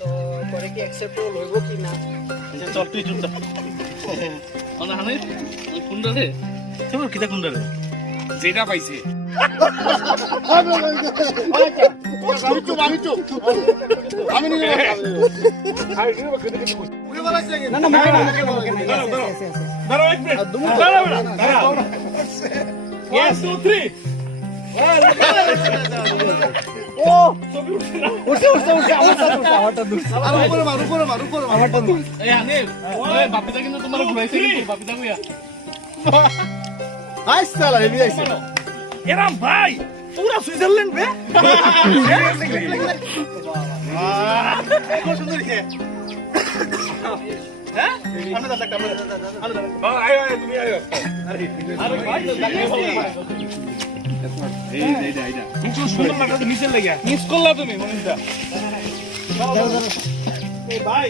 তো পরে কি অ্যাকসেপ্টেবল হইব কি না আচ্ছা চল তুই জুতা অনা হানে কুন্ডা রে তোমার কিটা কুন্ডা রে যেটা পাইছে আমি নিয়ে না না দাঁড়াও এক মিনিট দাঁড়াও 1 2 3 ও উঠছে আমারটা দুঃখ আমারটা দুঃখ এই হানে ওই বাপিটা কিন্তু তোমার ঘুরাইছে কিন্তু বাপিটা কইয়া আইস সালা হেভি আইছে এরাম ভাই পুরা সুইজারল্যান্ড বে খুব সুন্দর কে হ্যাঁ আমরা দাদা আমরা আয় আয় তুমি আয় আরে ভাই তো দেখো এইটা কিছু সুন্দর লাগা তো নিচে লাগা মিস করলা তুমি মনিদা এই ভাই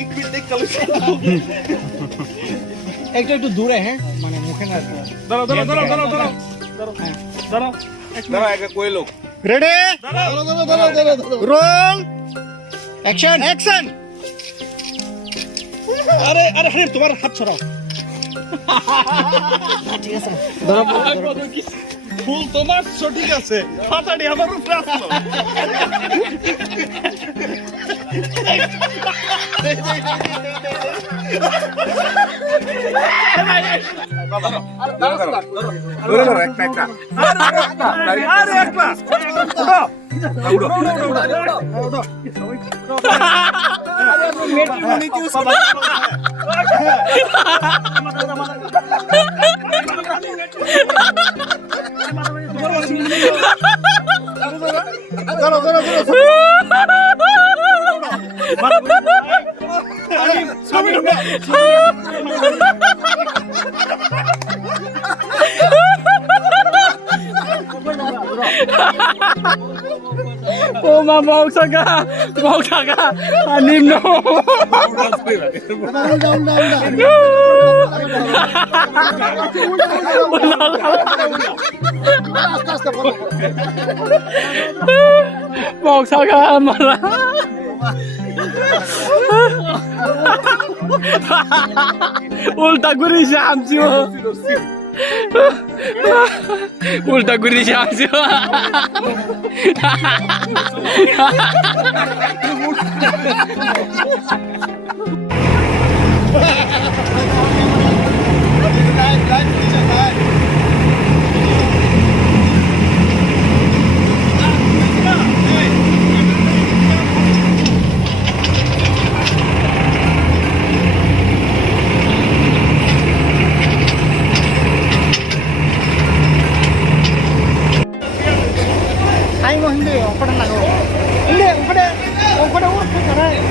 ইট বিট দেখ কালো একটু দূরে হ্যাঁ মানে মুখে না দাঁড়াও একটা কই লোক রেডি রোল অ্যাকশন অ্যাকশন আরে আরে আরে তোমার হাত ছড়াও ঠিক আছে ফুল তোমার সঠিক আছে ফাটাড়ি আমার উপরে আসলো 오, mau saga, anim no. Mau saga malah. Ulta guri Syamsu. Ulta guri Syamsu. Ayo hindi, okpada na ako. Hindi, okpada urko ka na.